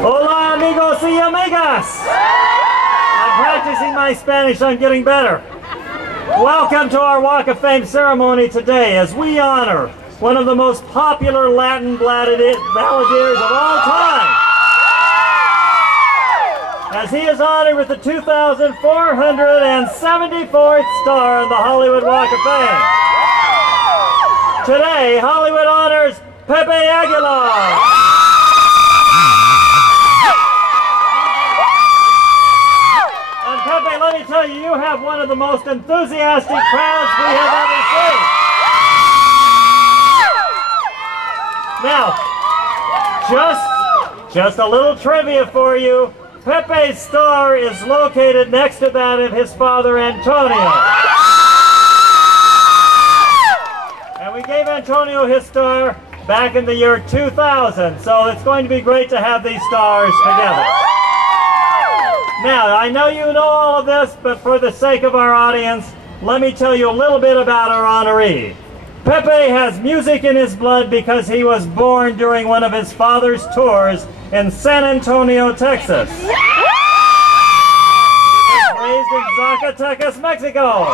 Hola amigos y amigas! I'm practicing my Spanish, I'm getting better. Welcome to our Walk of Fame ceremony today as we honor one of the most popular Latin balladeers of all time. As he is honored with the 2,474th star on the Hollywood Walk of Fame. Today, Hollywood honors Pepe Aguilar. And Pepe, let me tell you, you have one of the most enthusiastic crowds we have ever seen. Now, just a little trivia for you. Pepe's star is located next to that of his father, Antonio. And we gave Antonio his star back in the year 2000, so it's going to be great to have these stars together. Now, I know you know all of this, but for the sake of our audience, let me tell you a little bit about our honoree. Pepe has music in his blood because he was born during one of his father's tours in San Antonio, Texas. He was raised in Zacatecas, Mexico.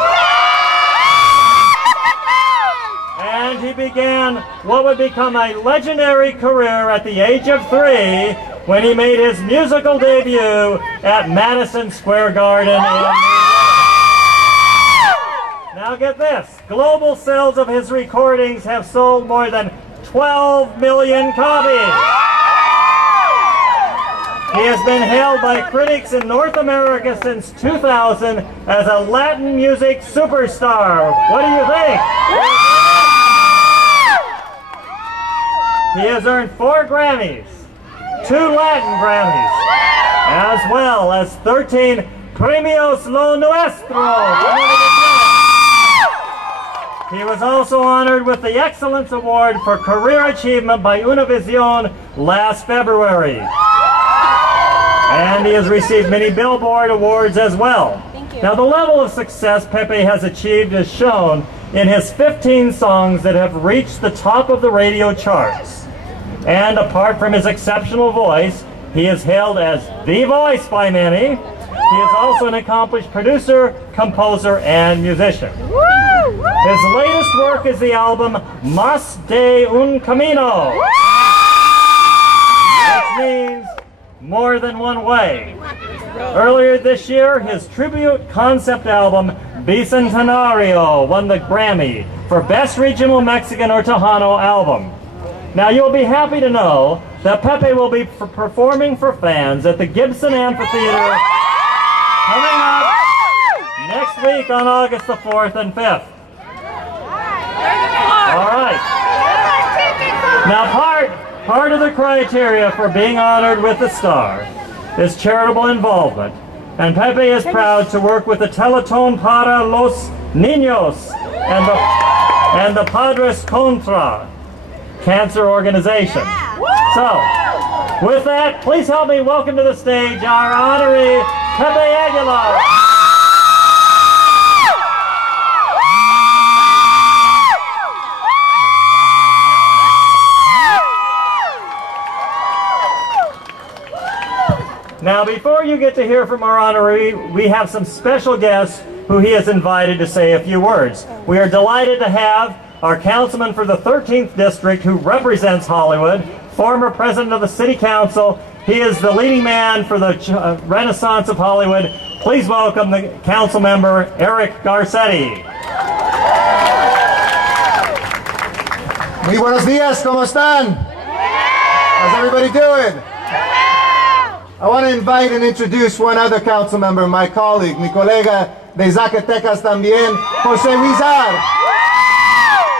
And he began what would become a legendary career at the age of 3 when he made his musical debut at Madison Square Garden in New York. Now get this, global sales of his recordings have sold more than 12 million copies. He has been hailed by critics in North America since 2000 as a Latin music superstar. What do you think? He has earned 4 Grammys, 2 Latin Grammys, as well as 13 Premios Lo Nuestro. He was also honored with the Excellence Award for Career Achievement by Univision last February. And he has received many Billboard awards as well. Now, the level of success Pepe has achieved is shown in his 15 songs that have reached the top of the radio charts. And apart from his exceptional voice, he is hailed as the voice by many. He is also an accomplished producer, composer, and musician. His latest work is the album Más de un Camino, which means more than one way. Earlier this year, his tribute concept album Bicentenario won the Grammy for Best Regional Mexican or Tejano Album. Now you'll be happy to know that Pepe will be performing for fans at the Gibson Amphitheater coming up next week on August the 4th and 5th. All right. Now part of the criteria for being honored with the star is charitable involvement. And Pepe is proud to work with the Teletón para los Niños and the Padres Contra Cancer Organization. So, with that, please help me welcome to the stage our honoree, Pepe Aguilar. Now, before you get to hear from our honoree, we have some special guests who he has invited to say a few words. We are delighted to have our councilman for the 13th District who represents Hollywood, former president of the City Council. He is the leading man for the Renaissance of Hollywood. Please welcome the council member, Eric Garcetti. Muy buenos días, ¿cómo están? How's everybody doing? I want to invite and introduce one other council member, my colleague, mi colega de Zacatecas también, José Huizar,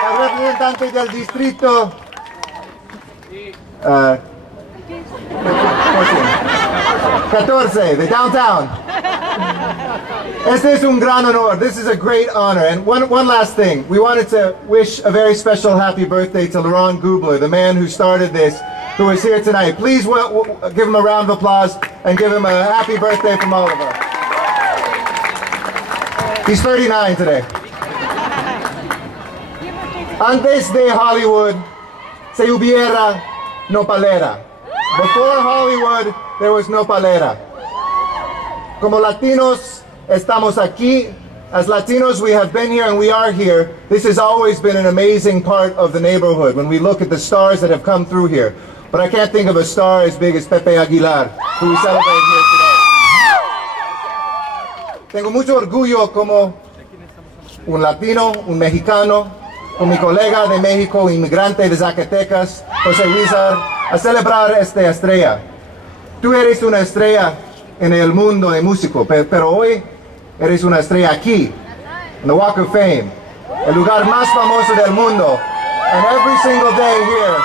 el representante del distrito 14, the downtown. Este es un gran honor. This is a great honor. And one last thing. We wanted to wish a very special happy birthday to Laurent Gubler, the man who started this, who is here tonight. Please give him a round of applause and give him a happy birthday from all of us. He's 39 today. Antes de Hollywood, se hubiera nopalera. Before Hollywood, there was Nopalera. Como Latinos, estamos aquí. As Latinos, we have been here and we are here. This has always been an amazing part of the neighborhood when we look at the stars that have come through here. But I can't think of a star as big as Pepe Aguilar, who we celebrate here today. Tengo mucho orgullo como un latino, un mexicano, con mi colega de México, inmigrante de Zacatecas, José Huizar, a celebrar esta estrella. Tú eres una estrella en el mundo de músico, pero hoy eres una estrella aquí, en the Walk of Fame, el lugar más famoso del mundo. And every single day here,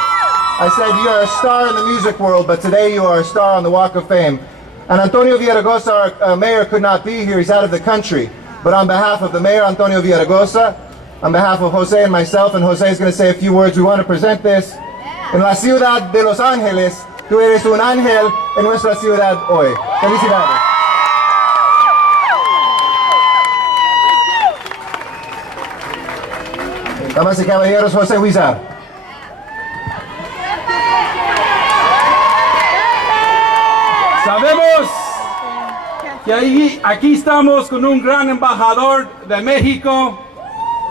I said you're a star in the music world, but today you are a star on the Walk of Fame. And Antonio Villaraigosa, our mayor, could not be here. He's out of the country. But on behalf of the mayor, Antonio Villaraigosa, on behalf of Jose and myself, and Jose is going to say a few words, we want to present this. En la ciudad de Los Ángeles, tú eres un ángel en nuestra ciudad hoy. Felicidades. Damas y caballeros, José Huizar. Sabemos que aquí estamos con un gran embajador de México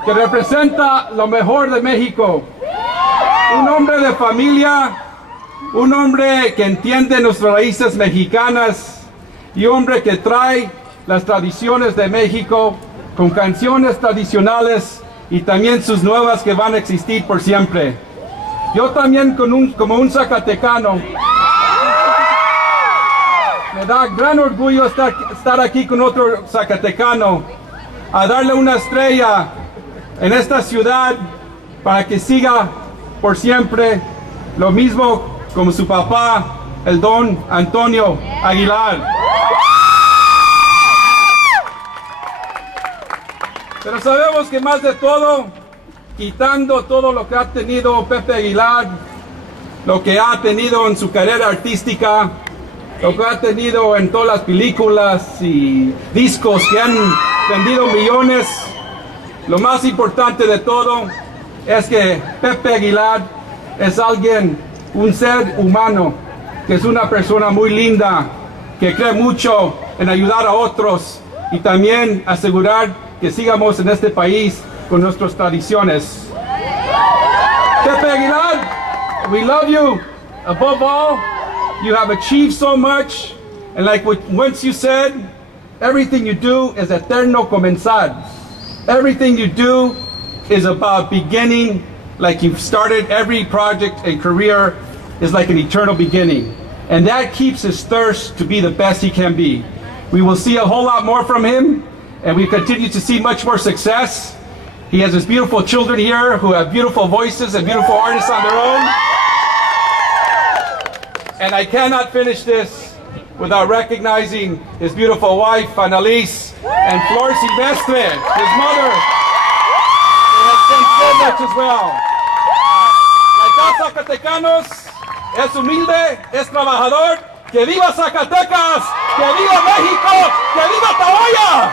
que representa lo mejor de México. Un hombre de familia, un hombre que entiende nuestras raíces mexicanas y un hombre que trae las tradiciones de México con canciones tradicionales y también sus nuevas que van a existir por siempre. Yo también como un zacatecano, me da gran orgullo estar aquí con otro zacatecano, a darle una estrella en esta ciudad para que siga por siempre lo mismo como su papá, el don Antonio Aguilar. Pero sabemos que más de todo, quitando todo lo que ha tenido Pepe Aguilar, lo que ha tenido en su carrera artística, lo que ha tenido en todas las películas y discos que han vendido millones, lo más importante de todo es que Pepe Aguilar es alguien, un ser humano, que es una persona muy linda, que cree mucho en ayudar a otros y también asegurar que sigamos en este país con nuestras tradiciones. Pepe Aguilar, we love you. Above all, you have achieved so much, and like once you said, everything you do is eterno comenzar. Everything you do is about beginning, like you've started every project and career is like an eternal beginning. And that keeps his thirst to be the best he can be. We will see a whole lot more from him, and we continue to see much more success. He has his beautiful children here who have beautiful voices and beautiful artists on their own. And I cannot finish this without recognizing his beautiful wife, Annalise, and Flor Silvestre, his mother, who has done so much as well. Like us Zacatecanos, es humilde, es trabajador. ¡Que viva Zacatecas! ¡Que viva México! ¡Que viva Taboya!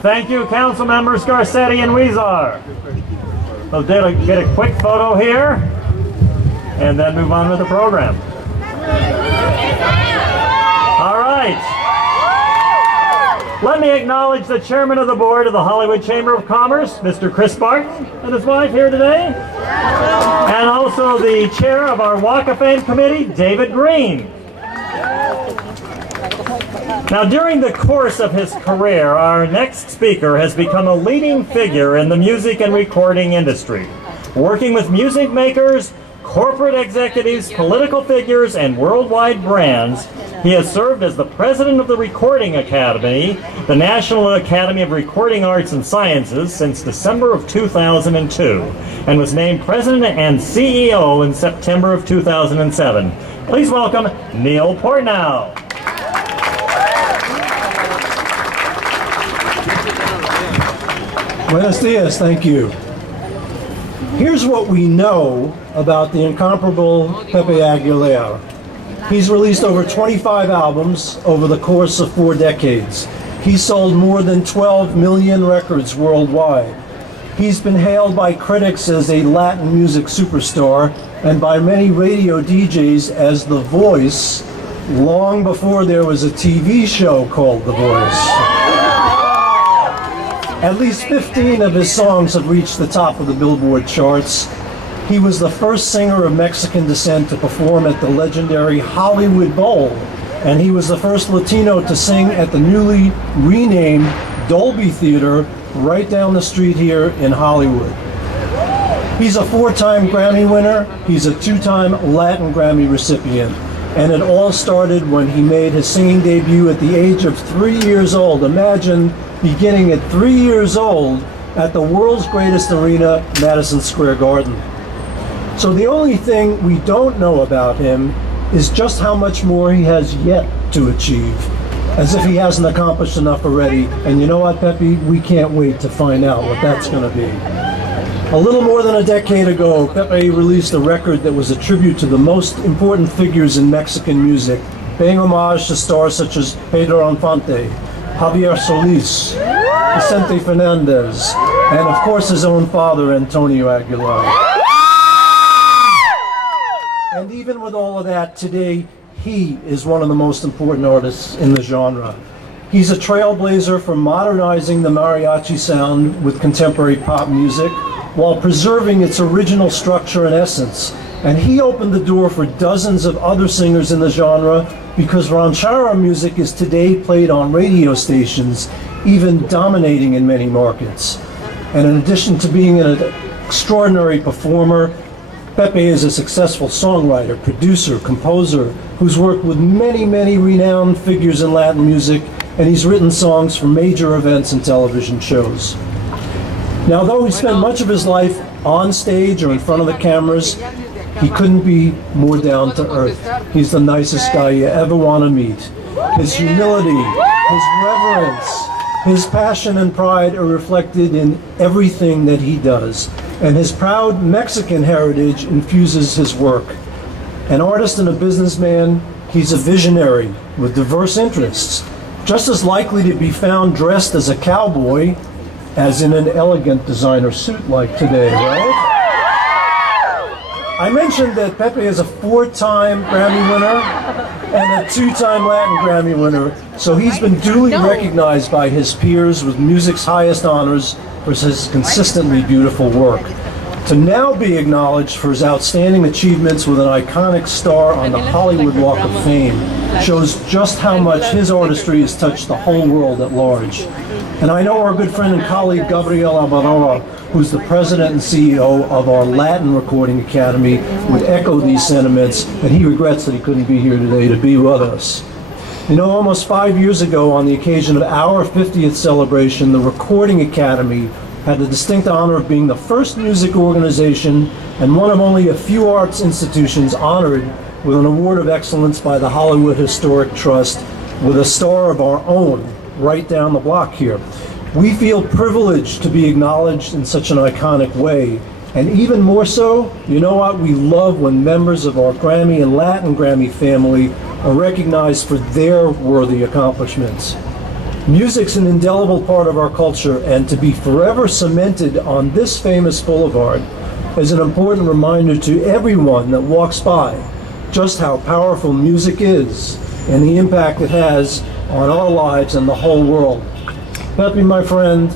Thank you, Council Members Garcetti and Huizar. We'll get a quick photo here and then move on with the program. All right. Let me acknowledge the Chairman of the Board of the Hollywood Chamber of Commerce, Mr. Chris Barton, and his wife here today. And also the Chair of our Walk of Fame Committee, David Green. Now, during the course of his career, our next speaker has become a leading figure in the music and recording industry, working with music makers, corporate executives, political figures, and worldwide brands. He has served as the president of the Recording Academy, the National Academy of Recording Arts and Sciences, since December of 2002, and was named president and CEO in September of 2007. Please welcome Neil Portnow. Buenos dias, thank you. Here's what we know about the incomparable Pepe Aguilar. He's released over 25 albums over the course of 4 decades. He sold more than 12 million records worldwide. He's been hailed by critics as a Latin music superstar and by many radio DJs as the voice, long before there was a TV show called The Voice. At least 15 of his songs have reached the top of the Billboard charts. He was the first singer of Mexican descent to perform at the legendary Hwd Bowl, and he was the first Latino to sing at the newly renamed Dolby Theater right down the street here in Hollywood. He's a 4-time Grammy winner. He's a 2-time Latin Grammy recipient. And it all started when he made his singing debut at the age of 3 years old. Imagine beginning at 3 years old at the world's greatest arena, Madison Square Garden. So the only thing we don't know about him is just how much more he has yet to achieve, as if he hasn't accomplished enough already. And you know what, Pepe? We can't wait to find out what that's going to be. A little more than a decade ago, Pepe released a record that was a tribute to the most important figures in Mexican music, paying homage to stars such as Pedro Infante, Javier Solis, Vicente Fernandez, and of course his own father, Antonio Aguilar. And even with all of that, today he is one of the most important artists in the genre. He's a trailblazer for modernizing the mariachi sound with contemporary pop music while preserving its original structure and essence. And he opened the door for dozens of other singers in the genre, because ranchera music is today played on radio stations, even dominating in many markets. And in addition to being an extraordinary performer, Pepe is a successful songwriter, producer, composer, who's worked with many, many renowned figures in Latin music, and he's written songs for major events and television shows. Now, though he spent much of his life on stage or in front of the cameras, he couldn't be more down to earth. He's the nicest guy you ever want to meet. His humility, his reverence, his passion and pride are reflected in everything that he does. And his proud Mexican heritage infuses his work. An artist and a businessman, he's a visionary with diverse interests, just as likely to be found dressed as a cowboy as in an elegant designer suit like today, right? I mentioned that Pepe is a 4-time Grammy winner and a 2-time Latin Grammy winner, so he's been duly recognized by his peers with music's highest honors for his consistently beautiful work. To now be acknowledged for his outstanding achievements with an iconic star on the Hollywood Walk of Fame shows just how much his artistry has touched the whole world at large. And I know our good friend and colleague Gabriel Alvaroa, who's the president and CEO of our Latin Recording Academy, would echo these sentiments, and he regrets that he couldn't be here today to be with us. You know, almost 5 years ago, on the occasion of our 50th celebration, the Recording Academy had the distinct honor of being the first music organization and one of only a few arts institutions honored with an award of excellence by the Hollywood Historic Trust, with a star of our own right down the block here. We feel privileged to be acknowledged in such an iconic way, and even more so, you know what, we love when members of our Grammy and Latin Grammy family are recognized for their worthy accomplishments. Music's an indelible part of our culture, and to be forever cemented on this famous boulevard is an important reminder to everyone that walks by just how powerful music is and the impact it has on our lives and the whole world. Pepe, my friend,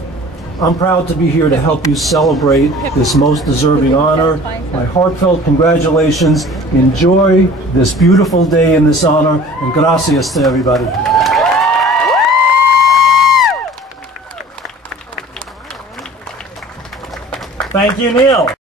I'm proud to be here to help you celebrate this most deserving honor. My heartfelt congratulations. Enjoy this beautiful day in this honor, and gracias to everybody. Thank you, Neil.